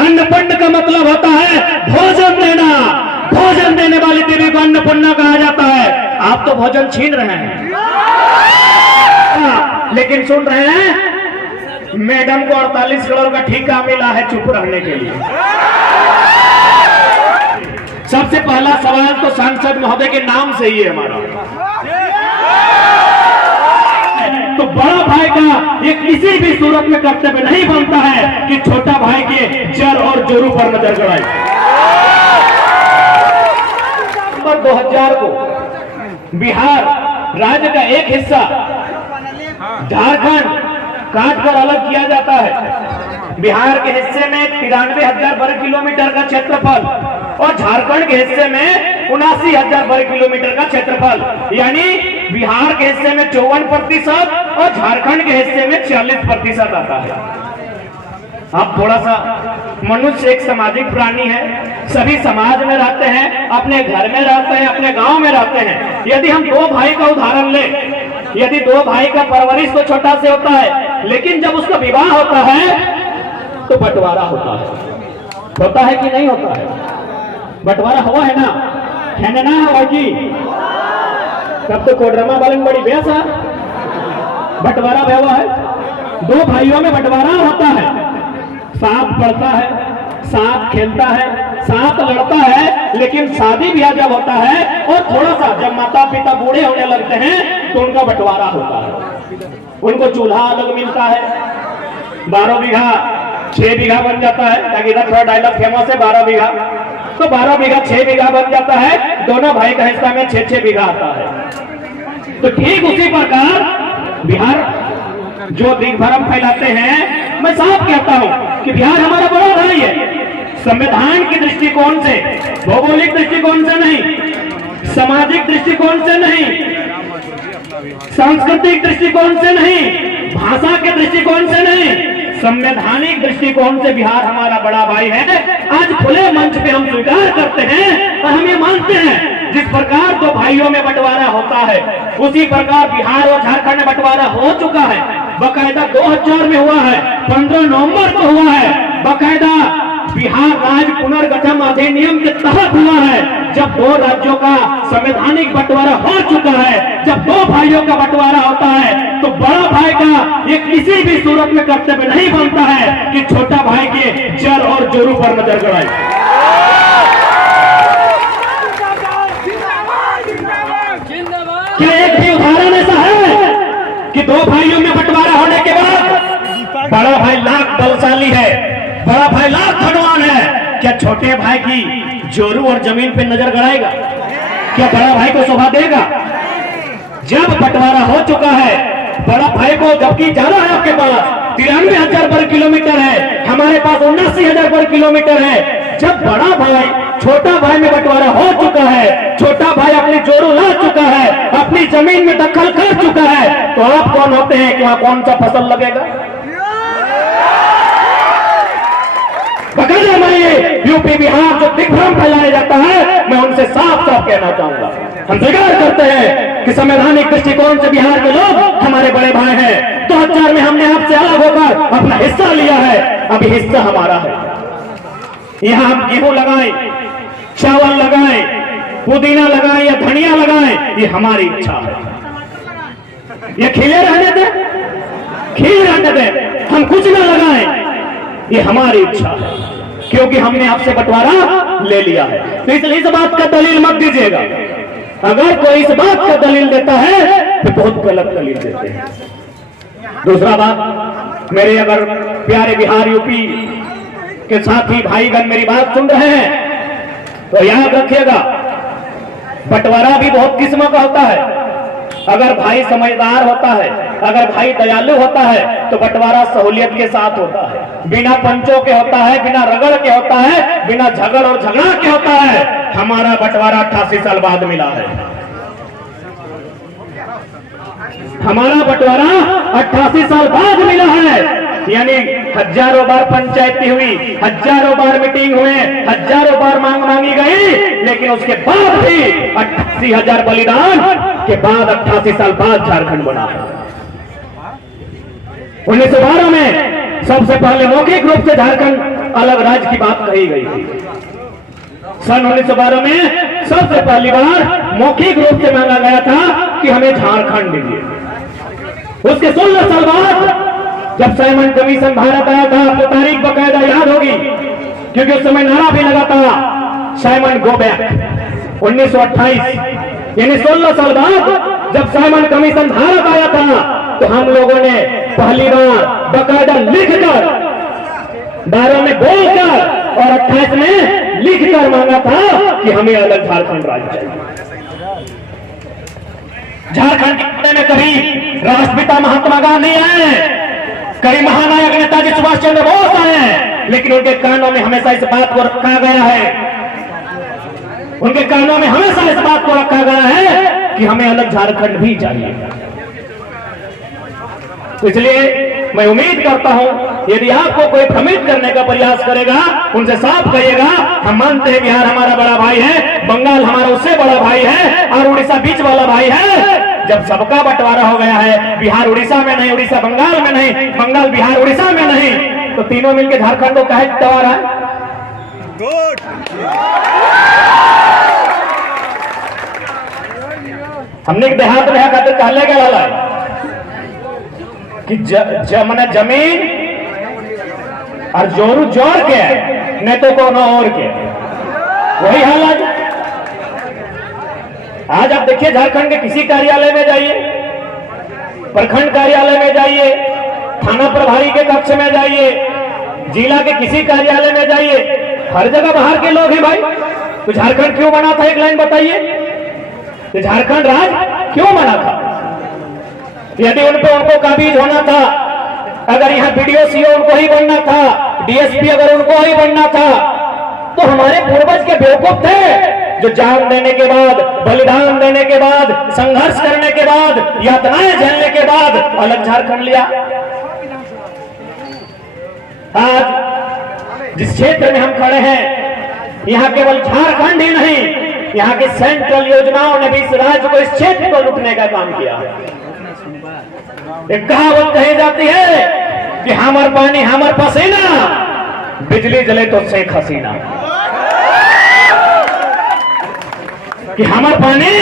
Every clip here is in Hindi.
अन्नपूर्ण का मतलब होता है भोजन देना। भोजन देने वाली देवी को अन्नपूर्णा कहा जाता है। आप तो भोजन छीन रहे हैं, लेकिन सुन रहे हैं मैडम को 48 करोड़ का ठेका मिला है चुप रहने के लिए। सबसे पहला सवाल तो सांसद महोदय के नाम से ही है हमारा। तो बड़ा भाई का ये किसी भी सूरत में कर्तव्य नहीं बनता है कि छोटा भाई के जर और जोरू पर नजर गड़ाए। 2000 को बिहार राज्य का एक हिस्सा झारखंड काट कर अलग किया जाता है। बिहार के हिस्से में 93,000 वर्ग किलोमीटर का क्षेत्रफल और झारखंड के हिस्से में 79,000 वर्ग किलोमीटर का क्षेत्रफल, यानी बिहार के हिस्से में 54% और झारखंड के हिस्से में 40% आता है। अब थोड़ा सा, मनुष्य एक सामाजिक प्राणी है, सभी समाज में रहते हैं, अपने घर में रहते हैं, अपने गांव में रहते हैं। यदि हम दो भाई का उदाहरण लें, यदि दो भाई का परवरिश तो छोटा से होता है, लेकिन जब उसका विवाह होता है तो बंटवारा होता है कि नहीं होता है? बंटवारा हुआ है ना, है ना हुआ जी? तब तो कोडरमा वाले में बड़ी बेस है, बंटवारा हुआ है। दो भाइयों में बंटवारा होता है, साथ पढ़ता है, साथ खेलता है, साथ लड़ता है, लेकिन शादी ब्याह जब होता है और थोड़ा सा जब माता पिता बूढ़े होने लगते हैं तो उनका बंटवारा होता है। उनको चूल्हा अलग मिलता है, 12 बीघा 6 बीघा बन जाता है, ताकि इधर थोड़ा डायलॉग फेमस है 12 बीघा, तो 12 बीघा 6 बीघा बन जाता है। दोनों भाई का हिस्सा में 6-6 बीघा आता है। तो ठीक उसी प्रकार बिहार जो दिग्भ्रम फैलाते हैं, मैं साफ कहता हूं कि बिहार हमारा बड़ा भाई है। संविधान की दृष्टिकोण से, भौगोलिक दृष्टिकोण से नहीं, सामाजिक दृष्टिकोण से नहीं, सांस्कृतिक दृष्टिकोण से नहीं, भाषा के दृष्टिकोण से नहीं, संवैधानिक दृष्टिकोण से बिहार हमारा बड़ा भाई है। आज खुले मंच पे हम स्वीकार करते हैं और हम ये मानते हैं जिस प्रकार दो भाइयों में बंटवारा होता है, उसी प्रकार बिहार और झारखंड में बंटवारा हो चुका है। बकायदा 2000 में हुआ है, 15 नवंबर को हुआ है। बकायदा बिहार राज्य पुनर्गठन अधिनियम के तहत हुआ है, जब दो राज्यों का संवैधानिक बंटवारा हो चुका है। जब दो भाइयों का बंटवारा होता है तो बड़ा भाई का ये किसी भी सूरत में कर्तव्य नहीं बनता है कि छोटा भाई के जर और जोरू पर नजर गड़ाए। क्या एक भी उदाहरण ऐसा है कि दो भाइयों में बंटवारा होने के बाद बड़ा भाई लाख बलशाली है, बड़ा भाई लाख धनवान है, क्या छोटे भाई की जोरू और जमीन पे नजर गड़ाएगा? क्या बड़ा भाई को शोभा देगा? जब बंटवारा हो चुका है, बड़ा भाई को, जबकि ज्यादा है आपके पास 93,000 वर्ग किलोमीटर है, हमारे पास 79,000 वर्ग किलोमीटर है। जब बड़ा भाई छोटा भाई में बंटवारा हो चुका है, छोटा भाई अपनी जोरू ला चुका है, अपनी जमीन में दखल कर चुका है, तो आप कौन होते हैं कि वहां कौन सा फसल लगेगा? पकड़ मानिए, यूपी बिहार जो दिग्भ्रम फैलाया जाता है, मैं उनसे साफ साफ कहना चाहूंगा, हम स्वीकार करते हैं कि संवैधानिक दृष्टिकोण से बिहार के लोग हमारे बड़े भाई हैं। 2000 में हमने आपसे अलग होकर अपना हिस्सा लिया है, अभी हिस्सा हमारा है। यहां हम गेहूं लगाएं, चावल लगाएं, पुदीना लगाएं या धनिया लगाएं, ये हमारी इच्छा है। ये खिले रहने दें, खिले रहने दें, हम कुछ न लगाएं, ये हमारी इच्छा है, क्योंकि हमने आपसे बंटवारा ले लिया है। तो इसलिए इस बात का दलील मत दीजिएगा। अगर कोई इस बात का दलील देता है तो बहुत गलत दलील देते हैं। दूसरा बात, मेरे अगर प्यारे बिहार यूपी के साथी भाईगण मेरी बात सुन रहे हैं तो याद रखिएगा, बंटवारा भी बहुत किस्म का होता है। अगर भाई समझदार होता है, अगर भाई दयालु होता है तो बंटवारा सहूलियत के साथ होता है, बिना पंचों के होता है, बिना रगड़ के होता है, बिना झगड़ और झगड़ा के होता है। हमारा बंटवारा 88 साल बाद मिला है। हमारा बंटवारा 88 साल बाद मिला है, यानी हजारों बार पंचायती हुई, हजारों बार मीटिंग हुए, हजारों बार मांग मांगी गई, लेकिन उसके बाद भी 88,000 बलिदान के बाद 88 साल बाद झारखंड बना है। 1912 में सबसे पहले मौखिक रूप से झारखंड अलग राज्य की बात कही गई थी। सन 1912 में सबसे पहली बार मौखिक रूप से मांगा गया था कि हमें झारखंड दीजिए। उसके 16 साल बाद जब साइमन कमीशन भारत आया था, तो तारीख बकायदा याद होगी क्योंकि उस समय नारा भी लगा था साइमन गो बैक। 1928 यानी 16 साल बाद जब साइमन कमीशन भारत आया था, तो हम लोगों ने पहली बार बकायदा लिखकर, 12 में बोलकर और 28 में लिखकर मांगा था कि हमें अलग झारखंड राज्य चाहिए। झारखंड के बारे में कभी राष्ट्रपिता महात्मा गांधी आए, कई महानायक नेताजी सुभाष चंद्र बोस आए, लेकिन उनके कानों में हमेशा इस बात को रखा गया है, उनके कानों में हमेशा इस बात को रखा गया है कि हमें अलग झारखंड भी चाहिए। तो इसलिए मैं उम्मीद करता हूं, यदि आपको कोई भ्रमित करने का प्रयास करेगा, उनसे साफ कहिएगा हम मानते हैं बिहार हमारा बड़ा भाई है, बंगाल हमारा उससे बड़ा भाई है और उड़ीसा बीच वाला भाई है। जब सबका बंटवारा हो गया है, बिहार उड़ीसा में नहीं, उड़ीसा बंगाल में नहीं, बंगाल बिहार उड़ीसा में नहीं, तो तीनों मिलकर झारखंड को काहे बंटवारा है? हमने देहात में खातिर कहले के वाला है कि मैंने जमीन और जोरू जोर के नहीं तो कोनो और के, वही हाल आज। आज आप देखिए झारखंड के किसी कार्यालय में जाइए, प्रखंड कार्यालय में जाइए, थाना प्रभारी के कक्ष में जाइए, जिला के किसी कार्यालय में जाइए, हर जगह बाहर के लोग हैं भाई। तो झारखंड क्यों बना था, एक लाइन बताइए। तो झारखंड राज्य क्यों बना था? यदि उनको काबिज होना था, अगर यहाँ बीडीओ सीओ उनको ही बनना था, डीएसपी अगर उनको ही बनना था, तो हमारे पूर्वज के बेवकूफ थे जो जान देने के बाद, बलिदान देने के बाद, संघर्ष करने के बाद, यातनाएं झेलने के बाद अलग झारखंड लिया। आज जिस क्षेत्र में हम खड़े हैं, यहाँ केवल झारखंड ही नहीं, यहाँ के सेंट्रल योजनाओं ने भी इस राज्य को, इस क्षेत्र को लूटने का काम किया। एक कहावत कही जाती है कि हमर पानी हमर पसीना, बिजली जले तो शेख हसीना। कि हमर पानी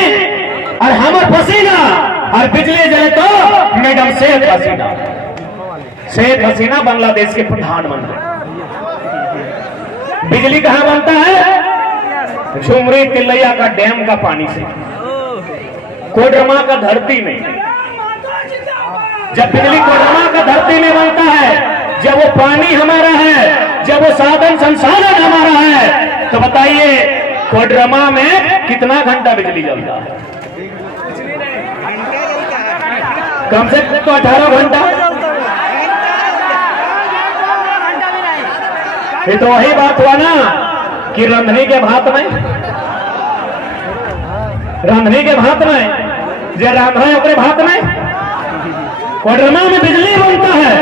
और हमर पसीना और बिजली जले तो मैडम शेख हसीना। शेख हसीना बांग्लादेश के प्रधानमंत्री। बिजली कहां बनता है? झुमरी तिलैया का डैम का पानी से, कोडरमा का धरती में। जब बिजली कोडरमा का धरती में बनता है, जब वो पानी हमारा है, जब वो साधन संसाधन हमारा है, तो बताइए कोडरमा में कितना घंटा बिजली जलता है? कम से कम तो 18 घंटा। ये तो वही बात हुआ ना कि रंधनी के भात में, रंधनी के भात में जो रांधा है अपने भात में, कोडरमा में बिजली बनता है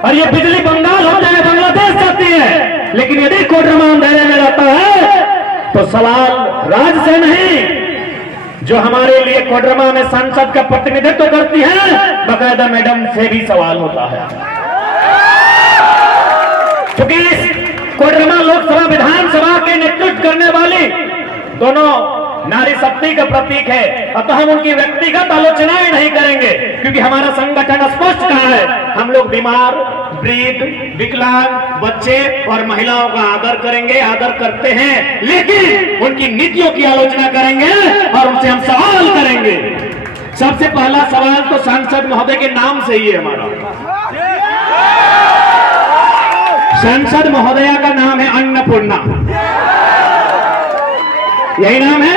और ये बिजली बंगाल होते हुए बांग्लादेश जाती है। लेकिन यदि कोडरमा अंधेरे में रहता है तो सवाल राज्य से नहीं, जो हमारे लिए कोडरमा में सांसद का प्रतिनिधित्व करती है, बकायदा मैडम से भी सवाल होता है। क्योंकि इस कोडरमा लोकसभा विधानसभा के नेतृत्व करने वाली दोनों नारी शक्ति का प्रतीक है, अतः हम उनकी व्यक्तिगत आलोचनाएं नहीं करेंगे, क्योंकि हमारा संगठन स्पष्ट कहा है, हम लोग बीमार, वृद्ध, विकलांग, बच्चे और महिलाओं का आदर करेंगे, आदर करते हैं, लेकिन उनकी नीतियों की आलोचना करेंगे और उनसे हम सवाल करेंगे। सबसे पहला सवाल तो सांसद महोदय के नाम से ही है हमारा। सांसद महोदया का नाम है अन्नपूर्णा, यही नाम है।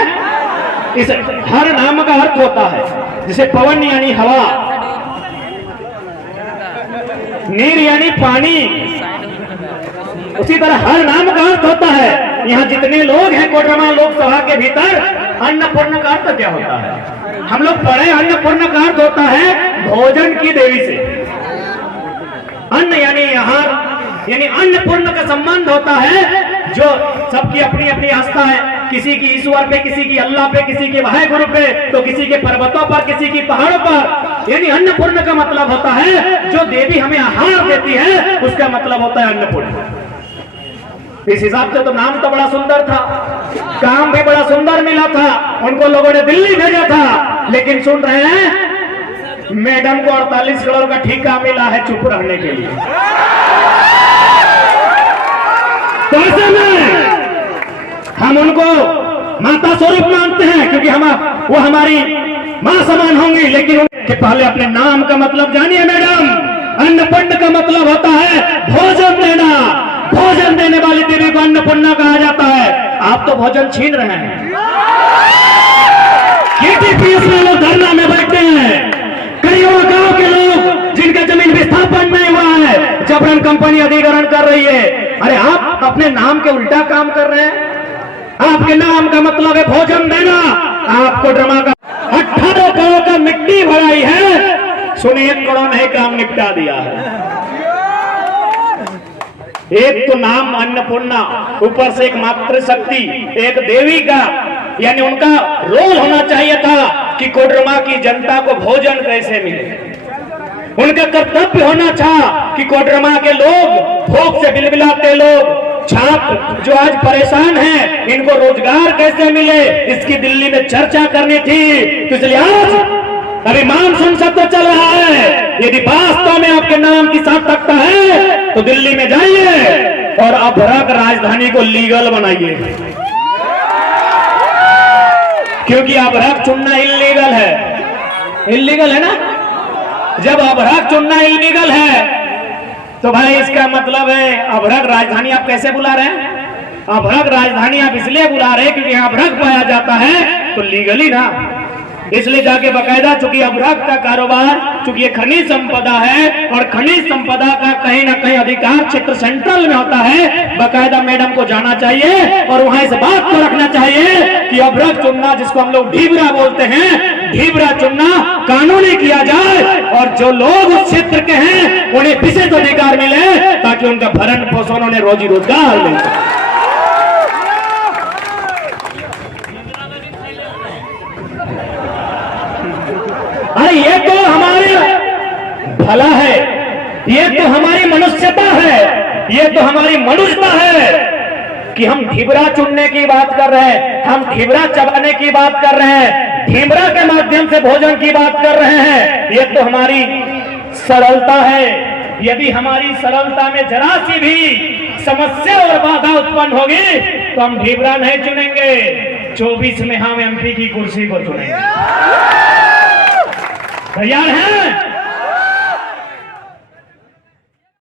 इस हर नाम का अर्थ होता है, जैसे पवन यानी हवा, नीर यानी पानी, उसी तरह हर नाम का अर्थ होता है। यहाँ जितने लोग हैं कोडरमा लोकसभा के भीतर, अन्नपूर्ण का अर्थ क्या होता है? हम लोग पढ़े, अन्नपूर्ण का अर्थ होता है भोजन की देवी से। अन्न यानी आहार, यानी अन्नपूर्ण का संबंध होता है, जो सबकी अपनी अपनी आस्था है, किसी की ईश्वर पे, किसी की अल्लाह पे, किसी के वाहेगुरु पे, तो किसी के पर्वतों पर, किसी की पहाड़ों पर। यानी अन्नपूर्ण का मतलब होता है जो देवी हमें आहार देती है, उसका मतलब होता है अन्नपूर्ण। इस हिसाब से तो नाम तो बड़ा सुंदर था, काम भी बड़ा सुंदर मिला था, उनको लोगों ने दिल्ली भेजा था। लेकिन सुन रहे हैं, मैडम को 48 करोड़ का ठेका मिला है चुप रहने के लिए। तो ऐसे में हम उनको माता स्वरूप मानते हैं, क्योंकि वो हमारी मां समान होंगी। लेकिन उनके पहले अपने नाम का मतलब जानिए मैडम। अन्नपूर्ण का मतलब होता है भोजन देना। भोजन देने वाली देवी को अन्नपूर्णा कहा जाता है। आप तो भोजन छीन रहे हैं। केटीपीएस में लोग धरना में बैठे हैं, कईयों गांव के लोग जिनका जमीन विस्थापन नहीं हुआ है, जबरन कंपनी अधिग्रहण कर रही है। अरे आप अपने नाम के उल्टा काम कर रहे हैं। आपके नाम का मतलब है भोजन देना। आपको ड्रामा का 18 करोड़ का मिट्टी भराई है, सुनिए 1 करोड़ नहीं काम निपटा दिया है। एक तो नाम अन्नपूर्णा, ऊपर से एक मातृशक्ति, एक देवी का, यानी उनका रोल होना चाहिए था कि कोडरमा की जनता को भोजन कैसे मिले। उनका कर्तव्य होना था कि कोडरमा के लोग, भूख से बिलबिलाते लोग, छात्र जो आज परेशान हैं, इनको रोजगार कैसे मिले, इसकी दिल्ली में चर्चा करनी थी। तो इसलिए आज अभी मानसून सत्र चल रहा है। यदि वास्तव में आपके नाम की सार्थकता है तो दिल्ली में जाइए और अभ्रक राजधानी को लीगल बनाइए, क्योंकि अभ्रक चुनना इल्लीगल है। इल्लीगल है ना? जब अभ्रक चुनना इल्लीगल है तो भाई इसका मतलब है अभ्रक राजधानी आप कैसे बुला रहे हैं? अभ्रक राजधानी आप इसलिए बुला रहे हैं क्योंकि यहाँ अभ्रक पाया जाता है, तो लीगली ना, इसलिए जाके बकायदा, चूंकि अभ्रक का कारोबार, चूंकि ये खनिज संपदा है और खनिज संपदा का कहीं ना कहीं अधिकार क्षेत्र सेंट्रल में होता है, बकायदा मैडम को जाना चाहिए और वहां इस बात को रखना चाहिए कि अभ्रक चुनना, जिसको हम लोग ढीबरा बोलते हैं, ढीबरा चुनना कानूनी किया जाए और जो लोग उस क्षेत्र के हैं उन्हें विशेष अधिकार मिले, ताकि उनका भरण पोषण, उन्हें रोजी रोजगार मिल सके। अरे ये तो हमारे भला है, ये तो हमारी मनुष्यता है, ये तो हमारी मनुष्यता है कि हम ढीबरा चुनने की बात कर रहे हैं, हम ढीबरा चबाने की बात कर रहे हैं, ढीबरा के माध्यम से भोजन की बात कर रहे हैं। ये तो हमारी सरलता है। यदि हमारी सरलता में जरा सी भी समस्या और बाधा उत्पन्न होगी तो हम ढीबरा नहीं चुनेंगे, 24 में हम एमपी की कुर्सी को चुनेंगे। तैयार हैं?